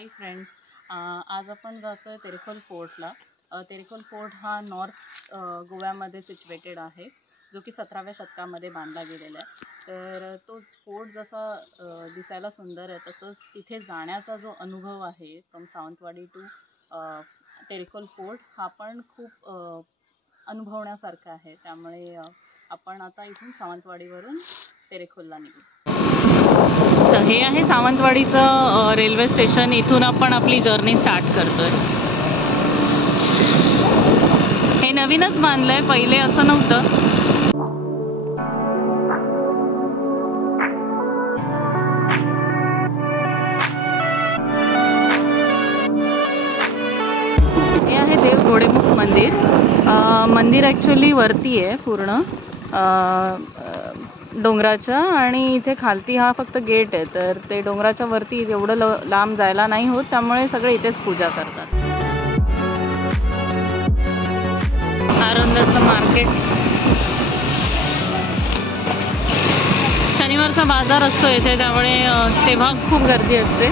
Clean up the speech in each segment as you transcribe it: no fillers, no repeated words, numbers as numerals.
Hi friends, आज आपण जातोय तेरेखोल फोर्टला। तेरेखोल फोर्ट हा नॉर्थ गोव्यामध्ये सिच्युएटेड आहे, जो की 17व्या शतकामध्ये बांधला गेलेला आहे। तर तो फोर्ट जसा दिसायला सुंदर आहे, तसंच तिथे जाण्याचा जो अनुभव आहे from Sawantwadi to Terekhol fort हा पण खूप अनुभवण्यासारखा आहे। त्यामुळे आपण आता इथून सावंतवाडीवरून तेरेखोलला निघू। तर हे आहे सावंतवाडीचं रेल्वे स्टेशन। इथून आपण आपली जर्नी स्टार्ट करतोय। हे नवीनच बांधलंय, पहिले असं नव्हतं। हे आहे देव घोडेमुख मंदिर। मंदिर ॲक्च्युली वरती आहे पूर्ण डोंगराच्या, आणि इथे खालती हा फक्त गेट आहे। तर ते डोंगराच्या वरती एवढं लांब जायला नाही होत, त्यामुळे सगळे इथेच पूजा करतात। आरोंदाचं मार्केट, शनिवारचा बाजार असतो इथे, त्यामुळे तेव्हा खूप गर्दी असते।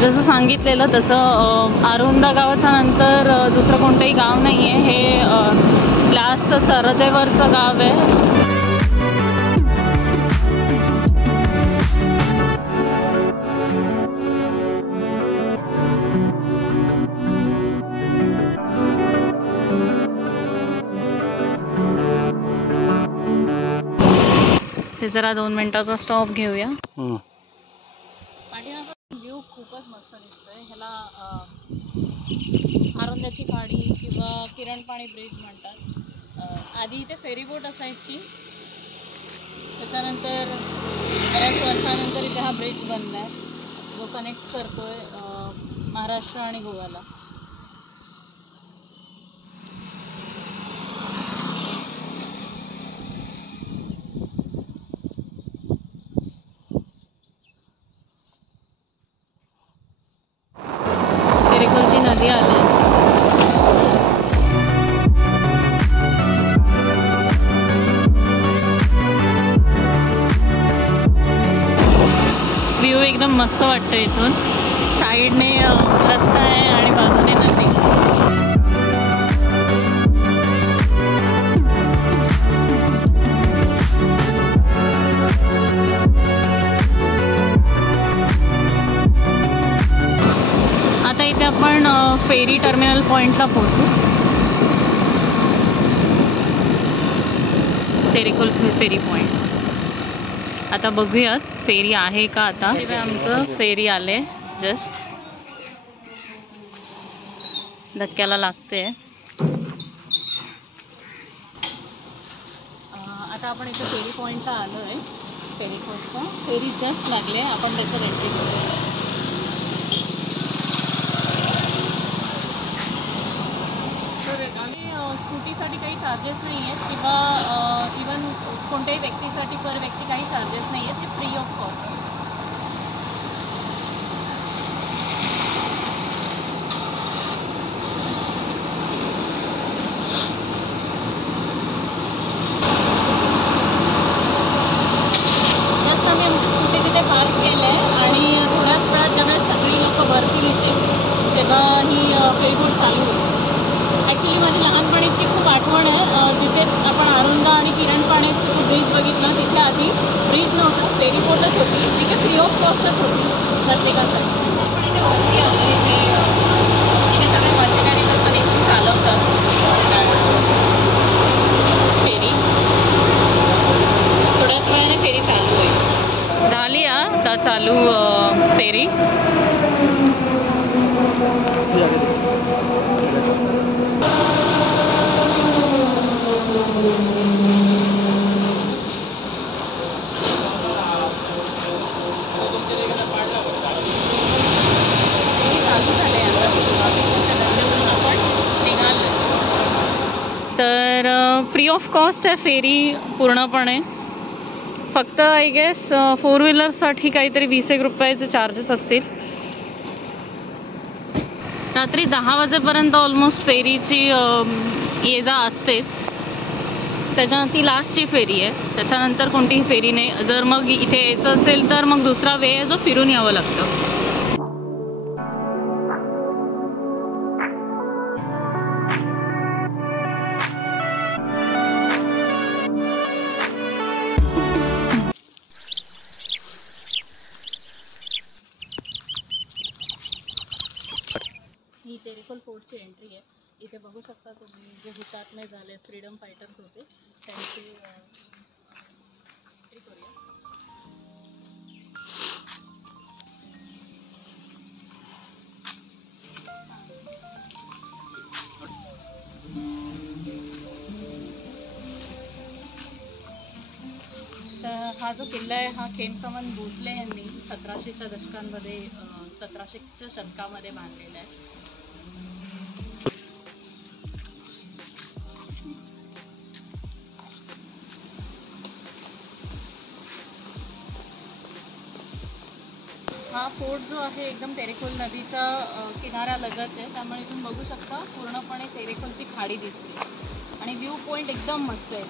जसं सांगितलेलं तसं आरोंदा गावाच्या नंतर दुसरं कोणतंही गाव नाही आहे। हे लास्ट सरदेवरचं गाव आहे। ते जरा 2 मिनिटाचा स्टॉप घेऊया। पाठीमागचा व्ह्यू खूपच मस्त दिसतोय। ह्याला आरोंद्याची खाडी किंवा किरणपाणी ब्रिज म्हणतात। आधी इथे फेरीबोट असायची, त्याच्यानंतर बऱ्याच वर्षानंतर इथे हा ब्रिज बनला आहे, जो कनेक्ट करतोय महाराष्ट्र आणि गोव्याला। तेरेखोलची नदी आली आहे। व्ह्यू एकदम मस्त वाटतं इथून। साईडने रस्ता आहे आणि बाजूने नदी। आता इथे आपण फेरी टर्मिनल पॉइंटला पोहोचू। तेरेखोल फेरी पॉइंट। आता बघूयात फेरी आहे का। आता आमचं फेरी आले, जस्ट धक्क्याला लागते। आता आपण इथे फेरी पॉइंटला आलो आहे। तेरेखोलचा फेरी जस्ट लागले, आपण त्याच्यात एंट्री करूया। स्कूटीसाठी काही चार्जेस नाही आहेत, किंवा इवन कोणत्याही व्यक्तीसाठी पर व्यक्ती काही चार्जेस नाही आहेत। ते फ्री ऑफ कॉस्ट आहे। जस्ट आम्ही आमची स्कूटी तिथे पार्क केलं आहे, आणि थोड्याच वेळात ज्यावेळेस सगळी लोक भरतील इथे, तेव्हा ही फेरीबोट चालू होईल। ॲक्च्युली माझी लहानपणीची खूप आठवण आहे, जिथे आपण आरोंदा आणि किरणपाण्याची जो ब्रिज बघितला, तिथे आधी ब्रिज नव्हतं, फेरीबोटच होती, जी काही फ्री ऑफ कॉस्टच होती प्रत्येकासाठी। आपण इथे वरती आलो, इथे सगळे मशिनरी असतात, इथून चालवतात फेरी। थोड्याच वेळाने फेरी चालू होईल। झाली आता चालू फेरी। तर फ्री ऑफ कॉस्ट आहे फेरी पूर्णपणे। फक्त आय गेस 4 व्हीलरसाठी काहीतरी 20 रुपयाचे चार्जेस असतील। रात्री 10 वाजेपर्यंत ऑलमोस्ट फेरीची ये जा असतेच. त्याच्यानंतर ती लास्टची फेरी आहे, त्याच्यानंतर कोणतीही फेरी नाही. जर मग इथे यायचं असेल तर मग दुसरा वे आहे जो फिरून यावं लागतं. ही तेरेखोल फोर्टची एंट्री आहे. इथे बघू शकता तुम्ही जे हुतात्मे झाले फ्रीडम फायटर्स होते त्यांची एंट्री करूया. तर हा जो किल्ला आहे हा खेमसमन भोसले यांनी 1700च्या दशकांमध्ये 1700च्या शतकामध्ये बांधलेला आहे. हा फोर्ट जो आहे एकदम तेरेखोल नदीच्या किनाऱ्यालगत आहे, त्यामुळे तुम्ही बघू शकता पूर्णपणे तेरेखोलची खाडी दिसते आणि व्ह्यू पॉईंट एकदम मस्त आहे.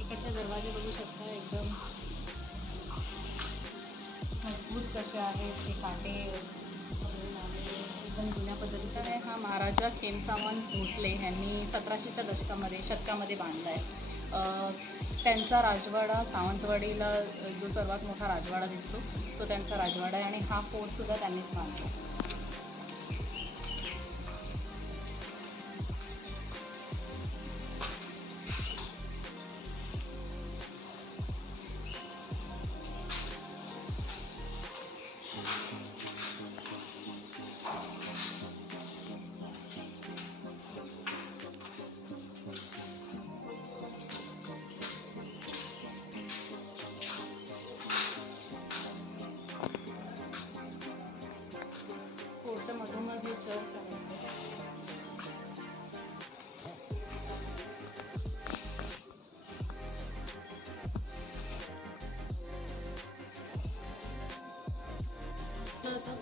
इकडचे दरवाजे बघू शकता एकदम मजबूत कसे आहेत, ते काटे एकदम जुन्या पद्धतीचा आहे. हा महाराजा खेमसामन भोसले यांनी 1700च्या शतकामध्ये बांधला आहे. त्यांचा राजवाडा सावंतवाडीला जो सर्वात मोठा राजवाडा दिसतो तो त्यांचा राजवाडा आहे आणि हा फोर्टसुद्धा त्यांनीच बांधला. फोर्टच्या मधोमध हे चर्च आहे.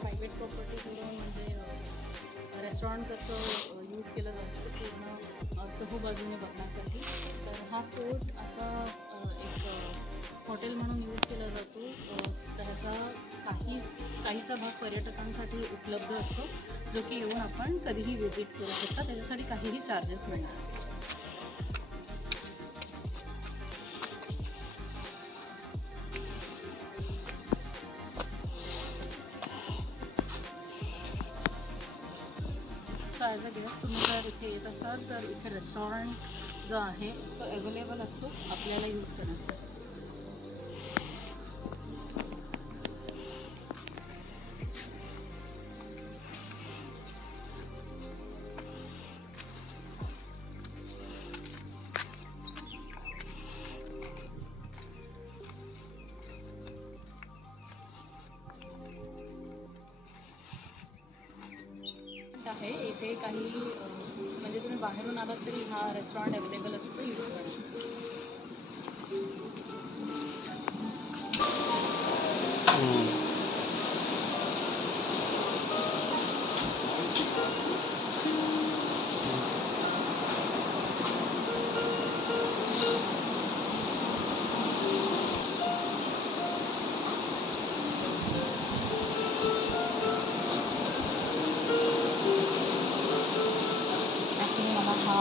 प्रायव्हेट प्रॉपर्टी करून म्हणजे रेस्टॉरंट कसं यूज केलं जातं पूर्ण चहूबाजूने बघण्यासाठी. तर हा फोर्ट आता एक हॉटेल म्हणून यूज केला जातो. त्याचा काहीचा भाग पर्यटकांसाठी उपलब्ध असतो जो की येऊन आपण कधीही व्हिजिट करू शकता. त्याच्यासाठी काहीही चार्जेस मिळणार. ॲज अ गेस्ट तुम्ही जर इथे येत असाल तर इथे रेस्टॉरंट जो आहे तो अवेलेबल असतो आपल्याला यूज करण्यासाठी. आहे इथे काही म्हणजे तुम्ही बाहेरून आलात तरी हा रेस्टॉरंट अवेलेबल असतो यूज करण्यासाठी.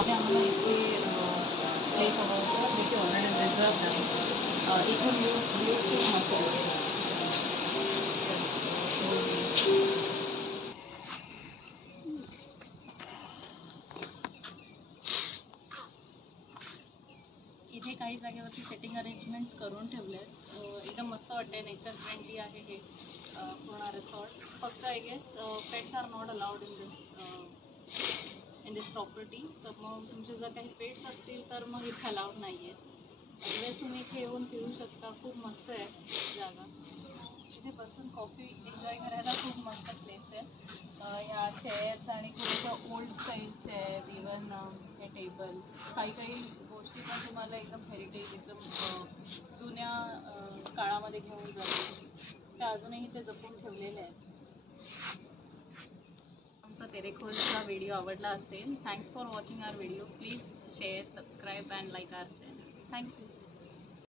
आम्हाला इथे प्लेस हवं होतं तिथे ऑलरेडी रिझर्व आहे. इथून व्ह्यू खूप मस्त आहे. इथे काही जागेवरती सेटिंग अरेंजमेंट्स करून ठेवले आहेत. एकदम मस्त वाटते. नेचर फ्रेंडली आहे हे पूर्ण रिसॉर्ट. फक्त I guess pets are not allowed in this property. तर मग तुमचे जर काही पेट्स असतील तर मग इथे अलाउड नाही आहे. अदरवाईज तुम्ही इथे येऊन फिरू शकता. खूप मस्त आहे जागा. इथे बसून कॉफी एन्जॉय करायला खूप मस्त प्लेस आहे. या चेअर्स आणि खूप ओल्ड स्टाईलचे आहेत. इवन हे टेबल काही गोष्टी पण तुम्हाला एकदम हेरिटेज, एकदम जुन्या काळामध्ये घेऊन जातील, त्या अजूनही ते जपून ठेवलेले आहेत. आमचा तेरेखोलचा व्हिडिओ आवडला असेल, thanks for watching our video. Please share, subscribe and like our channel. Thank you.